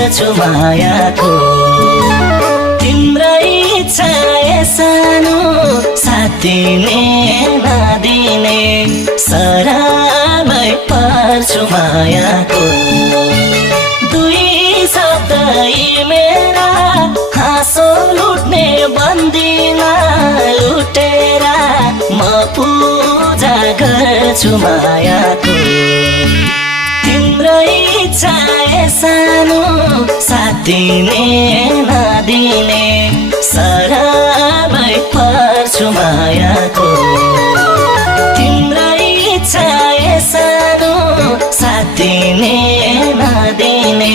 गर्छु मायाको तिम्रै इच्छा सानो साथ दिने नदिने सरामै पर्छु मायाको दुई शब्द मेरा हाँसो लुट्ने बन्दिला लुटेर म पूजा गर्छु मायाको तिम्रै इच्छा सानो साथ दिने नदिने सरामै पर्छु मायाको तिम्रै इच्छा सानो साथ दिने नदिने